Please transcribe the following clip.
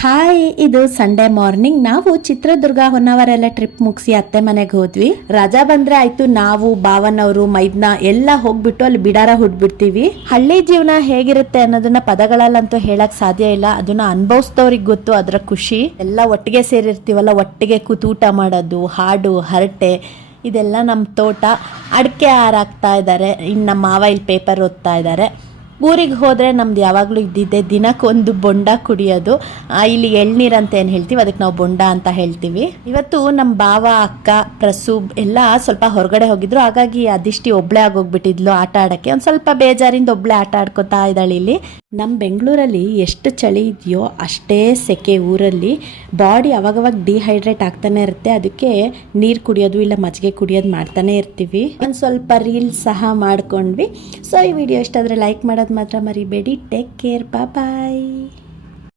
Hi, ಇದು Sunday morning. ನಾವು ಚಿತ್ರದುರ್ಗ ಹೊನ್ನಾವರ ಎಲ್ಲ ಟ್ರಿಪ್ ಮುಗಿಸಿ ಅತ್ತೆ ಮನೆಗೆ ಹೋದ್ವಿ. ರಜಾ ಬಂದ್ರೆ ಆಯ್ತು, ನಾವು ಭಾವನವರು ಮೈದ್ನ ಎಲ್ಲ ಹೋಗ್ಬಿಟ್ಟು ಅಲ್ಲಿ ಬಿಡಾರ ಹುಡ್ಬಿಡ್ತೀವಿ. ಹಳ್ಳಿ ಜೀವನ ಹೇಗಿರುತ್ತೆ ಅನ್ನೋದನ್ನ ಪದಗಳಲ್ಲಂತೂ ಹೇಳಕ್ ಸಾಧ್ಯ ಇಲ್ಲ. ಅದನ್ನ ಅನುಭವಿಸಿದವ್ರಿಗೆ ಗೊತ್ತು ಅದರ ಖುಷಿ. ಎಲ್ಲ ಒಟ್ಟಿಗೆ ಸೇರಿರ್ತೀವಲ್ಲ, ಒಟ್ಟಿಗೆ ಕೂತು ಊಟ ಮಾಡೋದು, ಹಾಡು ಹರಟೆ, ಇದೆಲ್ಲ ನಮ್ಮ ತೋಟ. ಅಡಿಕೆ ಹಾರಾಕ್ತಾ ಇದ್ದಾರೆ, ಇನ್ನು ನಮ್ಮ ಮಾವ ಇಲ್ಲಿ ಪೇಪರ್ ಓದ್ತಾ ಇದ್ದಾರೆ. ಊರಿಗೆ ಹೋದರೆ ನಮ್ದು ಯಾವಾಗಲೂ ಇದ್ದಿದ್ದೆ ದಿನಕ್ಕೊಂದು ಬೊಂಡ ಕುಡಿಯೋದು. ಇಲ್ಲಿ ಎಳ್ನೀರು ಅಂತ ಏನು ಹೇಳ್ತೀವಿ, ಅದಕ್ಕೆ ನಾವು ಬೊಂಡ ಅಂತ ಹೇಳ್ತೀವಿ. ಇವತ್ತು ನಮ್ಮ ಭಾವ, ಅಕ್ಕ, ಪ್ರಸು ಎಲ್ಲ ಸ್ವಲ್ಪ ಹೊರಗಡೆ ಹೋಗಿದ್ರು. ಹಾಗಾಗಿ ಅದಿಷ್ಟಿ ಒಬ್ಳೆ ಆಗೋಗ್ಬಿಟ್ಟಿದ್ಲು ಆಟ ಆಡೋಕ್ಕೆ. ಒಂದು ಸ್ವಲ್ಪ ಬೇಜಾರಿಂದ ಒಬ್ಳೆ ಆಟ ಆಡ್ಕೊತಾ ಇದ್ದಾಳೆ. ಇಲ್ಲಿ ನಮ್ಮ ಬೆಂಗಳೂರಲ್ಲಿ ಎಷ್ಟು ಚಳಿ ಇದೆಯೋ ಅಷ್ಟೇ ಸೆಕೆ ಊರಲ್ಲಿ. ಬಾಡಿ ಅವಾಗವಾಗ ಡಿಹೈಡ್ರೇಟ್ ಆಗ್ತಾನೆ ಇರುತ್ತೆ. ಅದಕ್ಕೆ ನೀರು ಕುಡಿಯೋದು ಇಲ್ಲ ಮಜ್ಜಿಗೆ ಕುಡಿಯೋದು ಮಾಡ್ತಾನೆ ಇರ್ತೀವಿ. ಒಂದು ಸ್ವಲ್ಪ ರೀಲ್ಸ್ ಸಹ ಮಾಡ್ಕೊಂಡ್ವಿ. ಸೊ ಈ ವಿಡಿಯೋ ಇಷ್ಟ ಆದರೆ ಲೈಕ್ ಮಾಡೋದು ಮಾತ್ರ ಮರಿಬೇಡಿ. ಟೇಕ್ ಕೇರ್, ಬಾಯ್.